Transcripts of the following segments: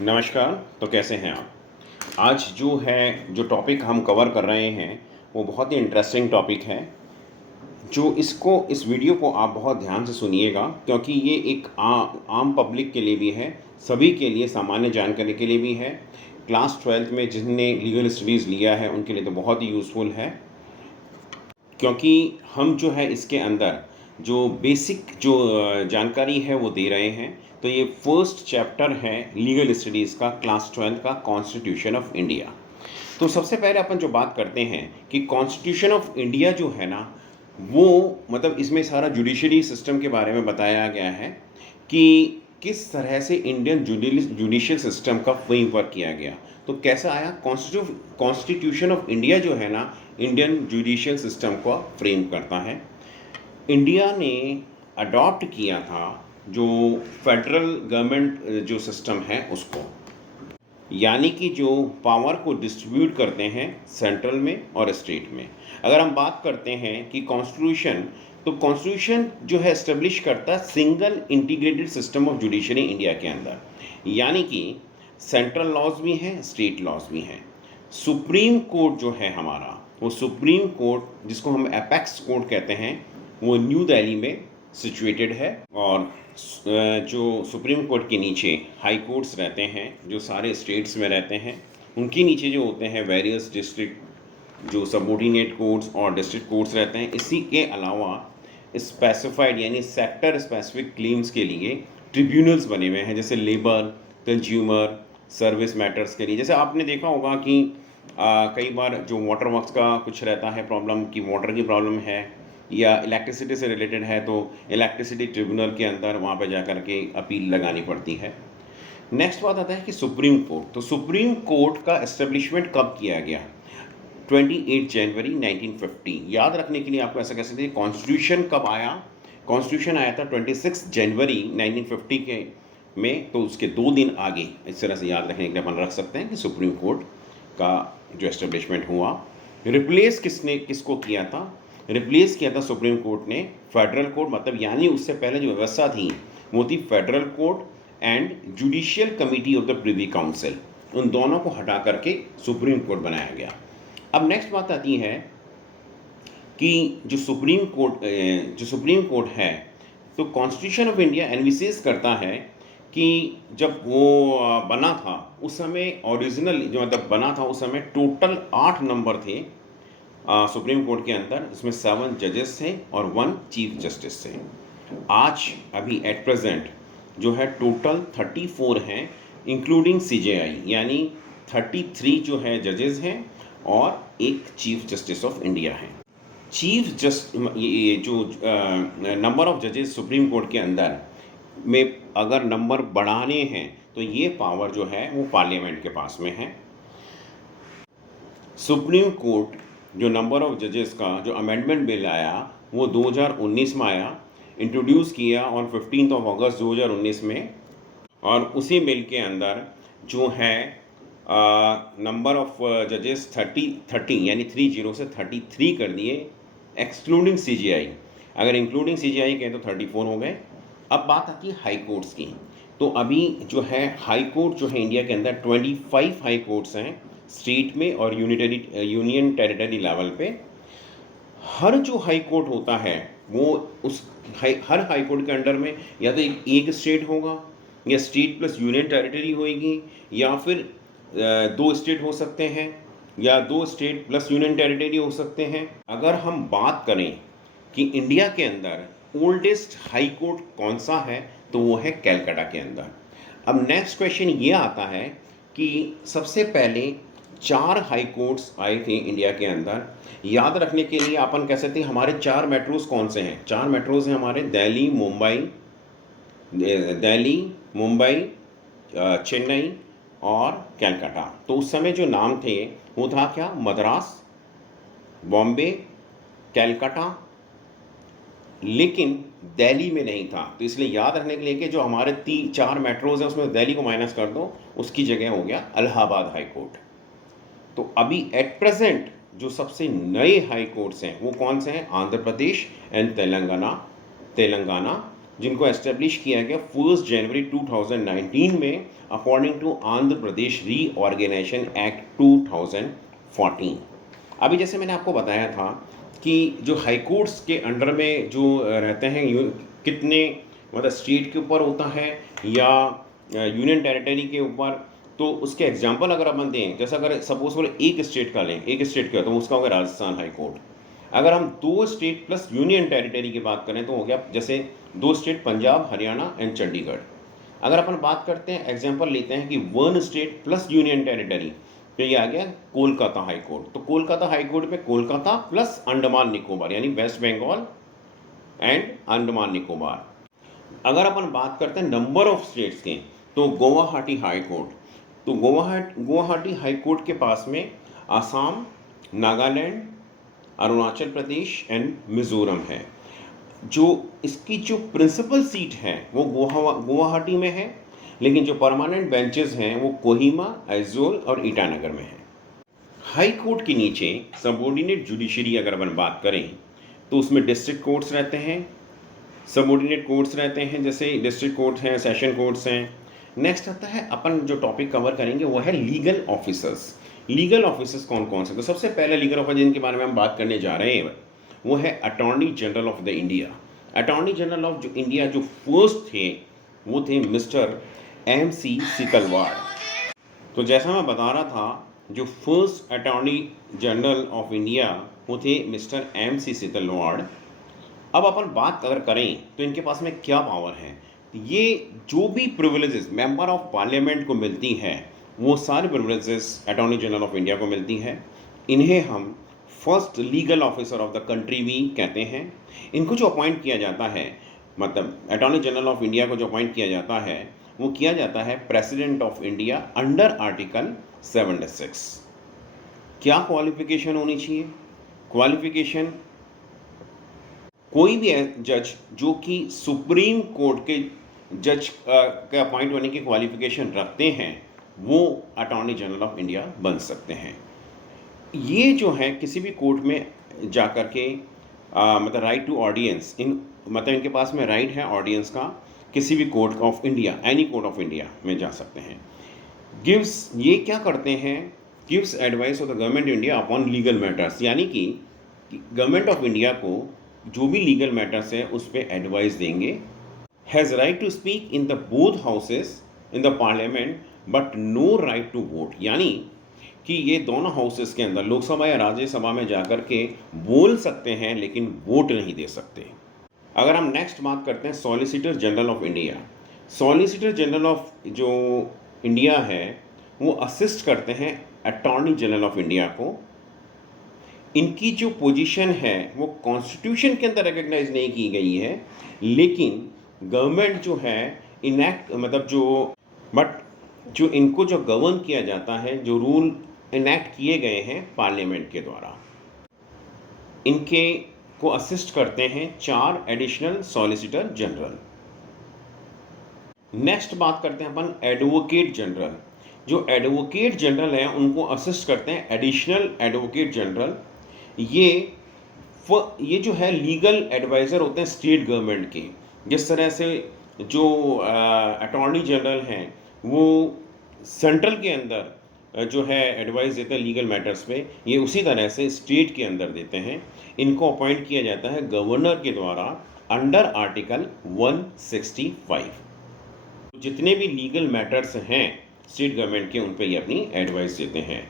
नमस्कार। तो कैसे हैं आप? आज जो टॉपिक हम कवर कर रहे हैं वो बहुत ही इंटरेस्टिंग टॉपिक है। इस वीडियो को आप बहुत ध्यान से सुनिएगा, क्योंकि ये एक आम पब्लिक के लिए भी है, सभी के लिए सामान्य जानकारी के लिए भी है। क्लास 12th में जिनने लीगल स्टडीज़ लिया है उनके लिए तो बहुत ही यूज़फुल है, क्योंकि हम जो है इसके अंदर जो बेसिक जानकारी है वो दे रहे हैं। तो ये फर्स्ट चैप्टर है लीगल स्टडीज़ का, क्लास 12th का, कॉन्स्टिट्यूशन ऑफ इंडिया। तो सबसे पहले अपन जो बात करते हैं कि कॉन्स्टिट्यूशन ऑफ इंडिया जो है ना, वो मतलब इसमें सारा जुडिशरी सिस्टम के बारे में बताया गया है कि किस तरह से इंडियन जुडिशियल सिस्टम का फ्रेमवर्क किया गया। तो कैसा आया कॉन्स्टिट्यूशन ऑफ इंडिया जो है ना, इंडियन जुडिशियल सिस्टम को फ्रेम करता है। इंडिया ने अडॉप्ट किया था जो फेडरल गवर्नमेंट जो सिस्टम है उसको, यानी कि जो पावर को डिस्ट्रीब्यूट करते हैं सेंट्रल में और स्टेट में। अगर हम बात करते हैं कि कॉन्स्टिट्यूशन, तो कॉन्स्टिट्यूशन जो है एस्टेब्लिश करता है single integrated system of judiciary India के अंदर, यानी कि सेंट्रल लॉज भी हैं, स्टेट लॉज भी हैं। सुप्रीम कोर्ट जो है हमारा, वो सुप्रीम कोर्ट जिसको हम एपेक्स कोर्ट कहते हैं, वो न्यू दिल्ली में सिचुएटेड है। और जो सुप्रीम कोर्ट के नीचे हाई कोर्ट्स रहते हैं जो सारे स्टेट्स में रहते हैं, उनके नीचे जो होते हैं वेरियस डिस्ट्रिक्ट जो सबऑर्डिनेट कोर्ट्स और डिस्ट्रिक्ट कोर्ट्स रहते हैं। इसी के अलावा स्पेसिफाइड यानी सेक्टर स्पेसिफिक क्लेम्स के लिए ट्रिब्यूनल्स बने हुए हैं, जैसे लेबर, कंज्यूमर, सर्विस मैटर्स के लिए। जैसे आपने देखा होगा कि कई बार जो वाटर वर्क्स का कुछ रहता है प्रॉब्लम, की वाटर की प्रॉब्लम है या इलेक्ट्रिसिटी से रिलेटेड है, तो इलेक्ट्रिसिटी ट्रिब्यूनल के अंदर वहाँ पे जा कर के अपील लगानी पड़ती है। नेक्स्ट बात आता है कि सुप्रीम कोर्ट। तो सुप्रीम कोर्ट का एस्टेब्लिशमेंट कब किया गया? 28 जनवरी 1950। याद रखने के लिए आपको ऐसा कह सकते हैं कॉन्स्टिट्यूशन कब आया। कॉन्स्टिट्यूशन आया था 26 जनवरी 1950 के में, तो उसके 2 दिन आगे इस तरह से याद रखने के लिए अपन रख सकते हैं कि सुप्रीम कोर्ट का जो एस्टेब्लिशमेंट हुआ। रिप्लेस किसको किया था? रिप्लेस किया था सुप्रीम कोर्ट ने फेडरल कोर्ट, मतलब यानी उससे पहले जो व्यवस्था थी वो थी Federal Court and Judicial Committee of the Privy Council. उन दोनों को हटा करके सुप्रीम कोर्ट बनाया गया। अब नेक्स्ट बात आती है कि जो सुप्रीम कोर्ट है, तो कॉन्स्टिट्यूशन ऑफ इंडिया एनविसेस करता है कि जब वो बना था उस समय, ओरिजिनल जो मतलब बना था उस समय, टोटल 8 नंबर थे सुप्रीम कोर्ट के अंदर। इसमें 7 जजेस थे और 1 चीफ जस्टिस थे। आज अभी एट प्रेजेंट जो है टोटल 34 हैं, इंक्लूडिंग सीजेआई, यानी 33 जो है जजेस हैं और 1 चीफ जस्टिस ऑफ इंडिया है। चीफ जस्ट ये जो नंबर ऑफ जजेस सुप्रीम कोर्ट के अंदर में अगर नंबर बढ़ाने हैं तो ये पावर जो है वो पार्लियामेंट के पास में है। सुप्रीम कोर्ट जो नंबर ऑफ जजेस का जो अमेंडमेंट बिल आया वो 2019 में आया, इंट्रोड्यूस किया ऑन 15 अगस्त 2019 में। और उसी बिल के अंदर जो है नंबर ऑफ जजेस 30 यानी 30 से 33 कर दिए, एक्सक्लूडिंग सीजीआई। अगर इंक्लूडिंग सीजीआई कहें तो 34 हो गए। अब बात आती है हाई कोर्ट्स की। तो अभी जो है हाई कोर्ट जो है इंडिया के अंदर 25 हाई कोर्ट्स हैं स्टेट में और यूनियन टेरिटरी लेवल पे। हर जो हाई कोर्ट होता है वो हर हाई कोर्ट के अंडर में या तो एक स्टेट होगा, या स्टेट प्लस यूनियन टेरिटरी होएगी, या फिर 2 स्टेट हो सकते हैं, या 2 स्टेट प्लस यूनियन टेरिटरी हो सकते हैं। अगर हम बात करें कि इंडिया के अंदर ओल्डेस्ट हाई कोर्ट कौन सा है, तो वो है कैलकाटा के अंदर। अब नेक्स्ट क्वेश्चन ये आता है कि सबसे पहले 4 हाई कोर्ट्स आए थे इंडिया के अंदर। याद रखने के लिए अपन कह सकते हैं हमारे 4 मेट्रोज कौन से हैं। 4 मेट्रोज हैं हमारे, दिल्ली, मुंबई, चेन्नई और कैलकाटा। तो उस समय जो नाम थे वो था क्या? मद्रास, बॉम्बे, कैलकाटा, लेकिन दिल्ली में नहीं था। तो इसलिए याद रखने के लिए कि जो हमारे 4 मेट्रोज हैं उसमें दिल्ली को माइनस कर दो, उसकी जगह हो गया इलाहाबाद हाई कोर्ट। तो अभी एट प्रेजेंट जो सबसे नए हाई कोर्ट्स हैं वो कौन से हैं? आंध्र प्रदेश एंड तेलंगाना, जिनको एस्टेब्लिश किया गया 1 जनवरी 2019 में according to Andhra Pradesh Reorganisation Act 2014। अभी जैसे मैंने आपको बताया था कि जो हाई कोर्ट्स के अंडर में जो रहते हैं कितने मतलब स्टेट के ऊपर होता है या यूनियन टेरिटरी के ऊपर, तो उसके एग्जाम्पल अगर अपन दें, जैसा अगर सपोज बोले एक स्टेट का लें, एक स्टेट का तो उसका हो गया राजस्थान हाई कोर्ट। अगर हम 2 स्टेट प्लस यूनियन टेरिटरी की बात करें तो हो गया जैसे 2 स्टेट पंजाब, हरियाणा एंड चंडीगढ़। अगर अपन बात करते हैं, एग्जाम्पल लेते हैं कि 1 स्टेट प्लस यूनियन टेरिटरी, तो ये आ गया कोलकाता हाई कोर्ट। तो कोलकाता हाई कोर्ट में कोलकाता प्लस अंडमान निकोबार यानी वेस्ट बंगाल एंड अंडमान निकोबार। अगर अपन बात करते हैं नंबर ऑफ स्टेट्स के, तो गुवाहाटी हाई कोर्ट, तो गुवाहाटी हाई कोर्ट के पास में आसाम, नागालैंड, अरुणाचल प्रदेश एंड मिजोरम है। जो इसकी जो प्रिंसिपल सीट है वो गुवाहाटी में है, लेकिन जो परमानेंट बेंचेस हैं वो कोहिमा, आइजोल और ईटानगर में है। हाई कोर्ट के नीचे सबऑर्डिनेट जुडिशरी अगर अपन बात करें तो उसमें डिस्ट्रिक्ट कोर्ट्स रहते हैं, सबऑर्डिनेट कोर्ट्स रहते हैं, जैसे डिस्ट्रिक्ट कोर्ट हैं, सेशन कोर्ट्स हैं। नेक्स्ट आता है अपन जो टॉपिक कवर करेंगे वो है लीगल ऑफिसर्स। लीगल ऑफिसर्स कौन कौन से? तो सबसे पहले लीगल ऑफिसर जिनके बारे में हम बात करने जा रहे हैं वो है attorney general of the India. Attorney general of जो इंडिया जो फर्स्ट थे वो थे मिस्टर MC सिकलवाड़। तो जैसा मैं बता रहा था, जो first attorney general of India वो थे मिस्टर MC सिकलवाड़। अब अपन बात अगर करें तो इनके पास में क्या पावर है, ये जो भी प्रिविलेजेस मेंबर ऑफ पार्लियामेंट को मिलती हैं वो सारे privileges attorney general of India को मिलती हैं। इन्हें हम first legal officer of the country भी कहते हैं। इनको जो अपॉइंट किया जाता है, मतलब अटॉर्नी जनरल ऑफ इंडिया को जो अपॉइंट किया जाता है वो किया जाता है president of India under article 76। क्या क्वालिफिकेशन होनी चाहिए? क्वालिफिकेशन, कोई भी जज जो कि सुप्रीम कोर्ट के जज के अपॉइंट होने की क्वालिफिकेशन रखते हैं वो अटॉर्नी जनरल ऑफ इंडिया बन सकते हैं। ये जो है किसी भी कोर्ट में जाकर के मतलब राइट टू ऑडियंस, मतलब इनके पास में राइट है ऑडियंस का, किसी भी court of India, any court of India में जा सकते हैं। गिव्स, ये क्या करते हैं, gives advice of the government of India upon legal matters, यानी कि गवर्नमेंट ऑफ इंडिया को जो भी लीगल मैटर्स है उस पर एडवाइस देंगे। Has right to speak in the both houses in the Parliament but no right to vote, यानी कि ये दोनों हाउसेस के अंदर लोकसभा या राज्यसभा में जाकर के बोल सकते हैं लेकिन वोट नहीं दे सकते। अगर हम नेक्स्ट बात करते हैं solicitor general of India. Solicitor general of जो इंडिया है वो असिस्ट करते हैं अटॉर्नी जनरल ऑफ इंडिया को। इनकी जो पोजीशन है वो कॉन्स्टिट्यूशन के अंदर रिकग्नाइज नहीं की गई है, लेकिन गवर्नमेंट जो है इनैक्ट मतलब जो इनको जो गवर्न किया जाता है, जो रूल इनैक्ट किए गए हैं पार्लियामेंट के द्वारा, इनके को असिस्ट करते हैं 4 एडिशनल सॉलिसिटर जनरल। नेक्स्ट बात करते हैं अपन एडवोकेट जनरल। जो एडवोकेट जनरल हैं उनको असिस्ट करते हैं एडिशनल एडवोकेट जनरल। ये जो है लीगल एडवाइज़र होते हैं स्टेट गवर्नमेंट के। जिस तरह से जो अटॉर्नी जनरल हैं वो सेंट्रल के अंदर जो है एडवाइस देते हैं लीगल मैटर्स पे, ये उसी तरह से स्टेट के अंदर देते हैं। इनको अपॉइंट किया जाता है गवर्नर के द्वारा अंडर आर्टिकल 165। जितने भी लीगल मैटर्स हैं स्टेट गवर्नमेंट के, उन पे ये अपनी एडवाइस देते हैं।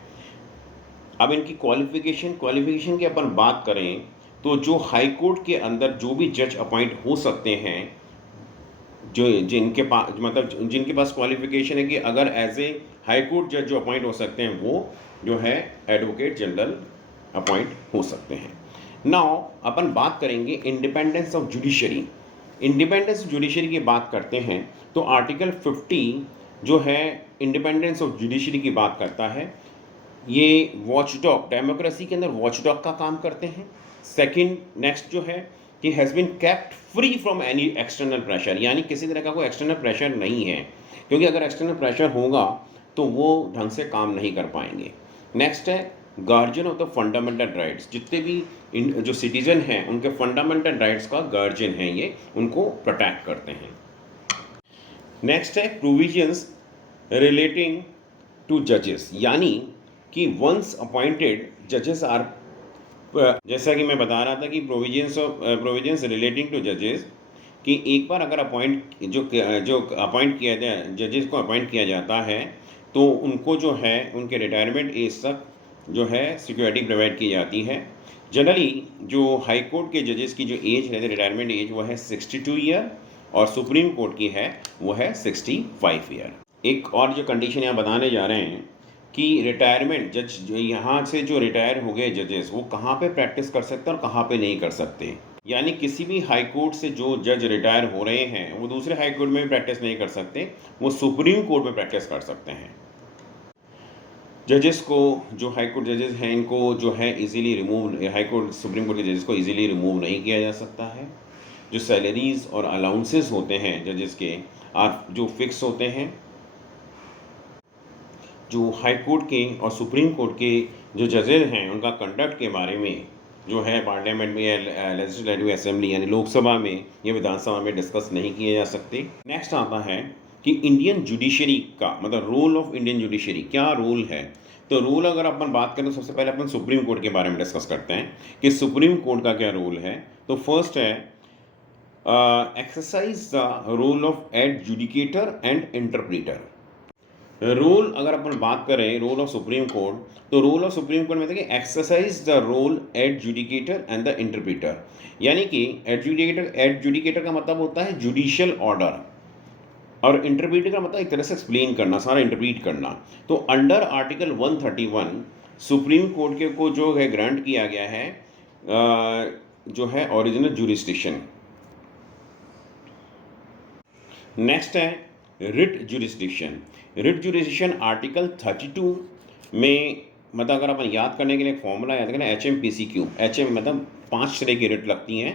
अब इनकी क्वालिफिकेशन की अपन बात करें तो जो हाई कोर्ट के अंदर जो भी जज अपॉइंट हो सकते हैं, जिनके पास क्वालिफिकेशन है कि अगर एज ए हाई कोर्ट जज जो अपॉइंट हो सकते हैं वो जो है एडवोकेट जनरल अपॉइंट हो सकते हैं। नाउ अपन बात करेंगे independence of judiciary. Independence of judiciary की बात करते हैं तो आर्टिकल 50 जो है इंडिपेंडेंस ऑफ जुडिशरी की बात करता है। ये वॉचडॉग, डेमोक्रेसी के अंदर वॉचडॉग का काम करते हैं। सेकंड नेक्स्ट जो है कि has been kept free from any external pressure, यानी किसी तरह का कोई एक्सटर्नल प्रेशर नहीं है, क्योंकि अगर एक्सटर्नल प्रेशर होगा तो वो ढंग से काम नहीं कर पाएंगे। नेक्स्ट है guardian of the fundamental rights. जितने भी जो सिटीजन हैं उनके फंडामेंटल राइट्स का गार्जियन है, ये उनको प्रोटेक्ट करते हैं। नेक्स्ट है प्रोविजंस रिलेटिंग टू जजेस, यानी कि वंस अपॉइंटेड जजेस आर, जैसा कि मैं बता रहा था कि प्रोविजंस रिलेटिंग टू जजेस, कि एक बार अगर जो अपॉइंट किया जाए, जजेस को अपॉइंट किया जाता है, तो उनको जो है उनके रिटायरमेंट एज तक जो है सिक्योरिटी प्रोवाइड की जाती है। जनरली जो हाई कोर्ट के जजेस की जो एज है, रिटायरमेंट एज, वो है 62 ईयर, और सुप्रीम कोर्ट की है वो है 65 ईयर। एक और जो कंडीशन यहाँ बताने जा रहे हैं कि रिटायरमेंट जज जो यहाँ से जो रिटायर हो गए जजेस, वो कहाँ पे प्रैक्टिस कर सकते हैं और कहाँ पे नहीं कर सकते। यानी किसी भी हाई कोर्ट से जो जज रिटायर हो रहे हैं वो दूसरे हाई कोर्ट में भी प्रैक्टिस नहीं कर सकते, वो सुप्रीम कोर्ट में प्रैक्टिस कर सकते हैं। जजेस को, जो हाई कोर्ट जजेस हैं, इनको जो है easily remove, high court supreme court के जजेस को इजीली रिमूव नहीं किया जा सकता है। जो सैलरीज और अलाउंसेस होते हैं जजेस के, जो फिक्स होते हैं। जो हाई कोर्ट के और सुप्रीम कोर्ट के जो जजेस हैं उनका कंडक्ट के बारे में जो है पार्लियामेंट में या लेजिस्लेटिव असेंबली यानी लोकसभा में या विधानसभा में डिस्कस नहीं किए जा सकते। नेक्स्ट आता है कि इंडियन जुडिशरी का मतलब रोल ऑफ इंडियन जुडिशरी, क्या रोल है। तो रोल अगर अपन बात करें तो सबसे पहले अपन सुप्रीम कोर्ट के बारे में डिस्कस करते हैं कि सुप्रीम कोर्ट का क्या रोल है। तो फर्स्ट है exercise the role of adjudicator and interpreter. Role अगर अपन बात करें रोल ऑफ सुप्रीम कोर्ट, तो रोल ऑफ सुप्रीम कोर्ट में था कि exercise the role adjudicator and the interpreter, यानी कि एडजुडिकेटर का मतलब होता है जुडिशियल ऑर्डर, और इंटरप्रीटर का मतलब एक तरह से एक्सप्लेन करना, सारा इंटरप्रीट करना। तो अंडर आर्टिकल 131 सुप्रीम कोर्ट के को जो है ग्रांट किया गया है जो है ओरिजिनल जुरिस्डिक्शन। नेक्स्ट है writ jurisdiction. Writ jurisdiction article 32 में, मतलब अगर अपन याद करने के लिए एक फॉर्मूला याद करें, HMPCQ, HM मतलब 5 तरह की रिट लगती हैं।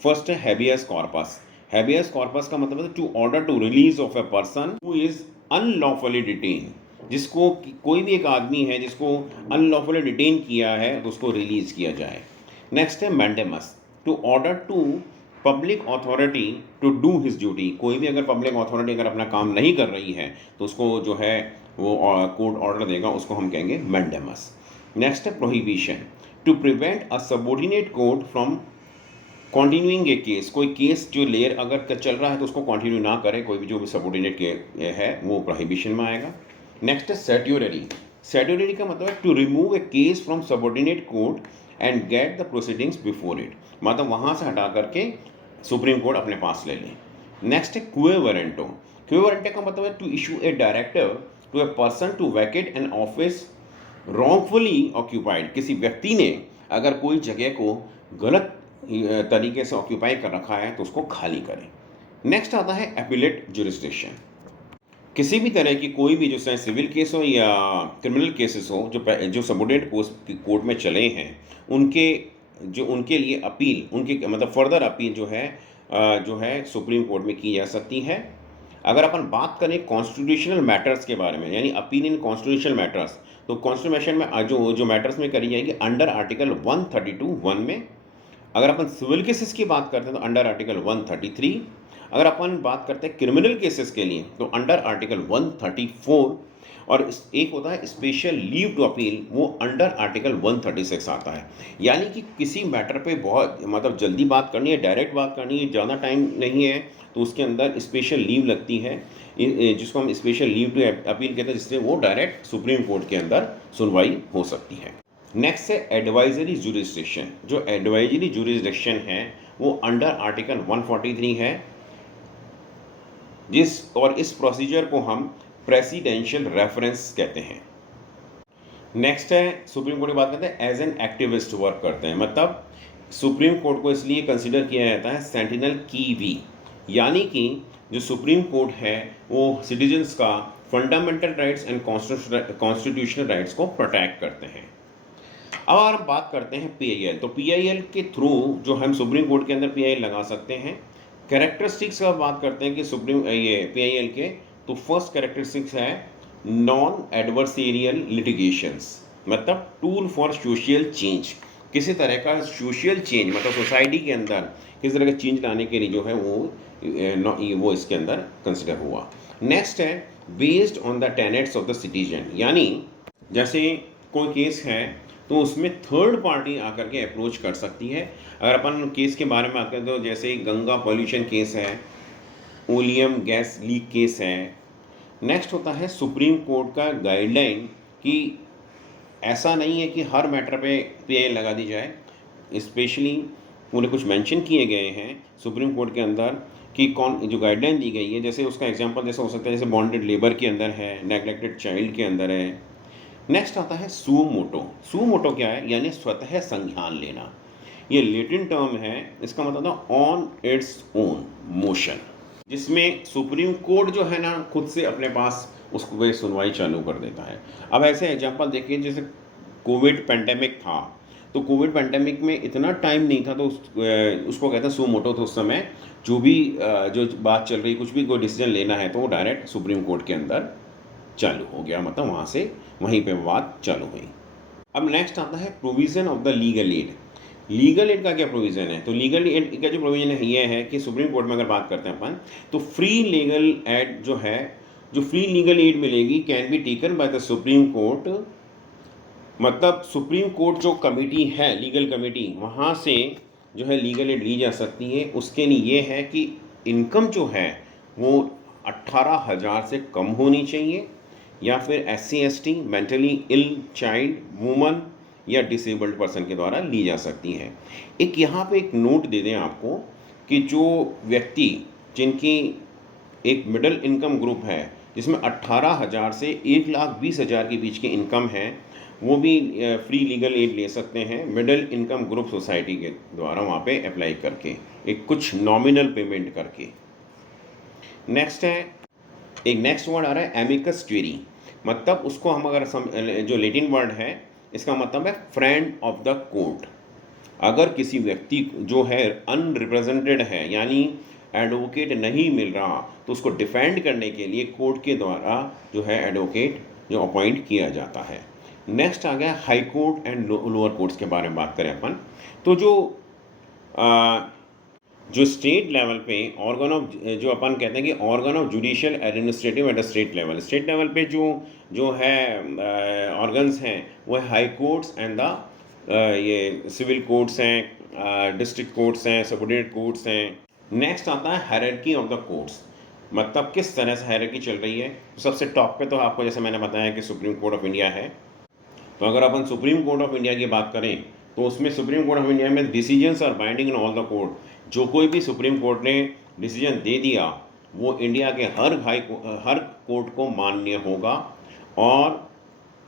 फर्स्ट है हैबियस कॉर्पस। हैबियस कॉर्पस का मतलब है to order to release of a person who is unlawfully detain, जिसको कोई भी एक आदमी है जिसको अनलॉफुली डिटेन किया है तो उसको रिलीज किया जाए। नेक्स्ट है mandamus, to order to public authority to do his duty. कोई भी अगर पब्लिक अथॉरिटी अगर अपना काम नहीं कर रही है तो उसको जो है वो कोर्ट ऑर्डर देगा, उसको हम कहेंगे मैंडेमस। नेक्स्ट है prohibition, to prevent a subordinate court from continuing a case. कोई केस जो लेयर अगर चल रहा है तो उसको कंटिन्यू ना करे, कोई भी जो भी सबॉर्डिनेट के है वो प्रोहिबिशन में आएगा। नेक्स्ट है सेट्यूररी। सेट्यूररी का मतलब है to remove a case from subordinate court and get the proceedings before it, मतलब वहाँ से हटा करके सुप्रीम कोर्ट अपने पास ले लें। नेक्स्ट है क्वे वारंटो। क्वे वारंटो का मतलब है to issue a directive to a person to vacate an office wrongfully occupied. किसी व्यक्ति ने अगर कोई जगह को गलत तरीके से ऑक्यूपाई कर रखा है तो उसको खाली करें। नेक्स्ट आता है एपिलेट जुरिस्डिक्शन। किसी भी तरह की कोई भी जो चाहे सिविल केस हो या क्रिमिनल केसेस हो जो सबॉर्डिनेट कोर्ट में चले हैं, उनके लिए अपील, उनके मतलब फर्दर अपील जो है सुप्रीम कोर्ट में की जा सकती है। अगर अपन बात करें कॉन्स्टिट्यूशनल मैटर्स के बारे में, यानी अपील इन कॉन्स्टिट्यूशनल मैटर्स, तो कॉन्स्टिट्यूशन में जो मैटर्स में करी जाएगी अंडर आर्टिकल 132(1) में। अगर अपन सिविल केसेस की बात करते हैं तो अंडर आर्टिकल 133। अगर अपन बात करते हैं क्रिमिनल केसेस के लिए तो अंडर आर्टिकल 134, और एक होता है स्पेशल लीव टू अपील, वो अंडर आर्टिकल 136 आता है। यानी कि किसी मैटर पे बहुत मतलब जल्दी बात करनी है, डायरेक्ट बात करनी है, ज़्यादा टाइम नहीं है, तो उसके अंदर स्पेशल लीव लगती है, जिसको हम स्पेशल लीव टू अपील कहते हैं, जिससे वो डायरेक्ट सुप्रीम कोर्ट के अंदर सुनवाई हो सकती है। नेक्स्ट है एडवाइजरी जुरिस्डिक्शन। जो एडवाइजरी जुरिस्डिक्शन है वो अंडर आर्टिकल 143 है, और इस प्रोसीजर को हम प्रेसिडेंशियल रेफरेंस कहते हैं। नेक्स्ट है सुप्रीम कोर्ट की बात करते हैं एज एन एक्टिविस्ट वर्क करते हैं, मतलब सुप्रीम कोर्ट को इसलिए कंसिडर किया जाता है सेंटिनल की वी, यानी कि जो सुप्रीम कोर्ट है वो सिटीजन्स का fundamental rights and constitutional rights को प्रोटेक्ट करते हैं। अब अगर हम बात करते हैं PIL, तो PIL के थ्रू जो हम सुप्रीम कोर्ट के अंदर PIL लगा सकते हैं। कैरेक्टरिस्टिक्स का बात करते हैं कि PIL के, तो फर्स्ट कैरेक्टरिस्टिक्स है नॉन एडवर्सेरियल लिटिगेशंस, मतलब टूल फॉर सोशल चेंज। किसी तरह का सोशल चेंज मतलब सोसाइटी के अंदर किसी तरह का चेंज लाने के लिए जो है वो इसके अंदर कंसिडर हुआ। नेक्स्ट है based on the tenets of the citizen, यानी जैसे कोई केस है तो उसमें थर्ड पार्टी आकर के अप्रोच कर सकती है। अगर अपन केस के बारे में बात करें तो जैसे गंगा पॉल्यूशन केस है, ओलियम गैस लीक केस है। नेक्स्ट होता है सुप्रीम कोर्ट का गाइडलाइन कि ऐसा नहीं है कि हर मैटर पे पीआई लगा दी जाए। स्पेशली उन्हें कुछ मेंशन किए गए हैं सुप्रीम कोर्ट के अंदर कि कौन जो गाइडलाइन दी गई है, जैसे उसका एग्जांपल जैसे हो सकता है जैसे बॉन्डेड लेबर के अंदर है, नेग्लेक्टेड चाइल्ड के अंदर है। नेक्स्ट आता है सू मोटो। सू मोटो क्या है, यानी स्वतः संज्ञान लेना। ये लेटिन टर्म है, इसका मतलब था ऑन इट्स ओन मोशन, जिसमें सुप्रीम कोर्ट जो है ना खुद से अपने पास उसको कोई सुनवाई चालू कर देता है। अब ऐसे एग्जांपल देखिए जैसे कोविड पेंडेमिक था, तो कोविड पेंडेमिक में इतना टाइम नहीं था तो उसको कहते हैं सू मोटो। तो उस समय जो भी जो बात चल रही, कुछ भी कोई डिसीजन लेना है तो वो डायरेक्ट सुप्रीम कोर्ट के अंदर चालू हो गया, मतलब वहाँ से वहीं पे बात चालू हुई। अब नेक्स्ट आता है provision of the legal aid. Legal aid का क्या प्रोविज़न है, तो लीगल एड का जो प्रोविज़न है ये है कि सुप्रीम कोर्ट में अगर बात करते हैं अपन तो फ्री लीगल एड जो है, जो फ्री लीगल एड मिलेगी can be taken by the supreme court. मतलब सुप्रीम कोर्ट जो कमेटी है, लीगल कमेटी, वहाँ से जो है लीगल एड ली जा सकती है। उसके लिए ये है कि इनकम जो है वो 18,000 से कम होनी चाहिए, या फिर SC/ST, mentally ill child, woman या डिसेबल्ड पर्सन के द्वारा ली जा सकती है। एक यहाँ पे एक नोट दे दें आपको कि जो व्यक्ति जिनकी एक मिडिल इनकम ग्रुप है जिसमें 18,000 से 1,20,000 के बीच की इनकम है, वो भी फ्री लीगल एड ले सकते हैं मिडिल इनकम ग्रुप सोसाइटी के द्वारा वहाँ पे अप्लाई करके, एक कुछ नॉमिनल पेमेंट करके। नेक्स्ट है, एक नेक्स्ट वर्ड आ रहा है एमिकस क्यूरी। मतलब उसको हम अगर जो लैटिन वर्ड है इसका मतलब है फ्रेंड ऑफ द कोर्ट। अगर किसी व्यक्ति जो है अनरिप्रेजेंटेड है, यानी एडवोकेट नहीं मिल रहा, तो उसको डिफेंड करने के लिए कोर्ट के द्वारा जो है एडवोकेट जो अपॉइंट किया जाता है। नेक्स्ट आ गया high court and lower courts के बारे में बात करें अपन तो जो स्टेट लेवल पे ऑर्गन ऑफ, जो अपन कहते हैं कि organ of judicial administrative at the state level पे जो है ऑर्गन्स हैं वो है हाई कोर्ट्स एंड द ये सिविल कोर्ट्स हैं, डिस्ट्रिक्ट कोर्ट्स हैं, सबऑर्डिनेट कोर्ट्स हैं। नेक्स्ट आता है हायरार्की ऑफ द कोर्ट्स। मतलब किस तरह से हायरार्की चल रही है। सबसे टॉप पे तो आपको जैसे मैंने बताया कि सुप्रीम कोर्ट ऑफ इंडिया है। तो अगर अपन सुप्रीम कोर्ट ऑफ इंडिया की बात करें तो उसमें सुप्रीम कोर्ट ऑफ इंडिया में decisions are binding in all the court. जो कोई भी सुप्रीम कोर्ट ने डिसीजन दे दिया वो इंडिया के हर कोर्ट को मान्य होगा। और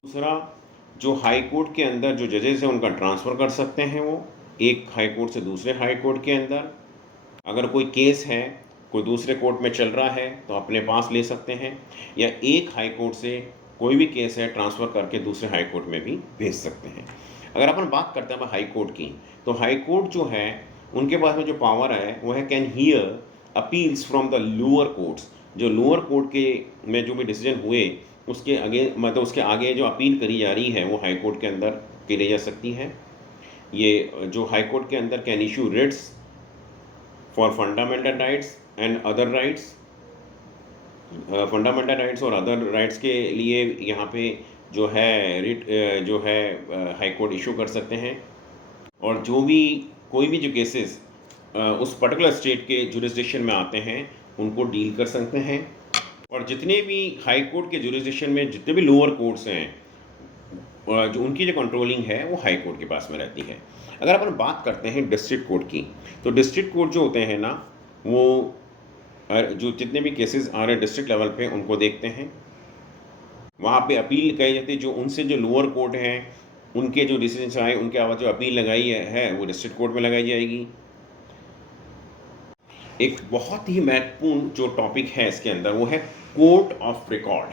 दूसरा, जो हाई कोर्ट के अंदर जो जजेस हैं उनका ट्रांसफ़र कर सकते हैं वो एक हाई कोर्ट से दूसरे हाई कोर्ट के अंदर। अगर कोई केस है कोई दूसरे कोर्ट में चल रहा है तो अपने पास ले सकते हैं, या एक हाई कोर्ट से कोई भी केस है ट्रांसफ़र करके दूसरे हाई कोर्ट में भी भेज सकते हैं। अगर अपन बात करते हैं हाई कोर्ट की, तो हाई कोर्ट जो है उनके पास में जो पावर है वो है can hear appeals from the lower courts. जो लोअर कोर्ट के में जो भी डिसीजन हुए उसके आगे, मतलब उसके आगे जो अपील करी जा रही है वो हाई कोर्ट के अंदर की ले जा सकती है। ये जो हाई कोर्ट के अंदर can issue Ritz for fundamental rights and other rights. Fundamental rights और अदर राइट्स के लिए यहाँ पे जो है रिट जो है हाई कोर्ट इशू कर सकते हैं। और जो भी कोई भी जो केसेस उस पर्टिकुलर स्टेट के जुरिस्डिक्शन में आते हैं उनको डील कर सकते हैं। और जितने भी हाई कोर्ट के जुरिस्डिक्शन में जितने भी लोअर कोर्ट्स हैं जो उनकी जो कंट्रोलिंग है वो हाई कोर्ट के पास में रहती है। अगर अपन बात करते हैं डिस्ट्रिक्ट कोर्ट की, तो डिस्ट्रिक्ट कोर्ट जो होते हैं ना वो जो जितने भी केसेस आ रहे हैं डिस्ट्रिक्ट लेवल पे उनको देखते हैं, वहाँ पे अपील कही जाती है। जो उनसे जो लोअर कोर्ट हैं उनके जो डिसीजन आए उनके आवाज़ जो अपील लगाई है वो डिस्ट्रिक्ट कोर्ट में लगाई जाएगी। एक बहुत ही महत्वपूर्ण जो टॉपिक है इसके अंदर वो है कोर्ट ऑफ रिकॉर्ड,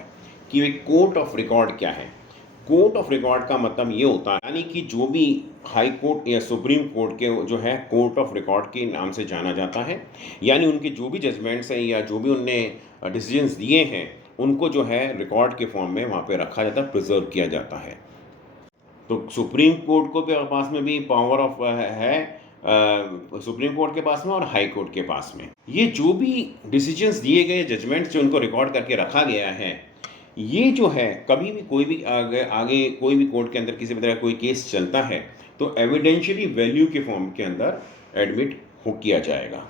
कि वे कोर्ट ऑफ रिकॉर्ड क्या है। कोर्ट ऑफ रिकॉर्ड का मतलब ये होता है यानी कि जो भी हाई कोर्ट या सुप्रीम कोर्ट के जो है कोर्ट ऑफ रिकॉर्ड के नाम से जाना जाता है, यानी उनके जो भी जजमेंट्स हैं या जो भी उनने डिसीजंस दिए हैं उनको जो है रिकॉर्ड के फॉर्म में वहाँ पे रखा जाता है, प्रिजर्व किया जाता है। तो सुप्रीम कोर्ट को के पास में भी पावर ऑफ है, सुप्रीम कोर्ट के पास में और हाई कोर्ट के पास में। ये जो भी डिसीजंस दिए गए, जजमेंट्स जो उनको रिकॉर्ड करके रखा गया है, ये जो है कभी भी कोई भी आगे आगे कोई भी कोर्ट के अंदर किसी भी तरह कोई केस चलता है तो एविडेंशियली वैल्यू के फॉर्म के अंदर एडमिट हो किया जाएगा।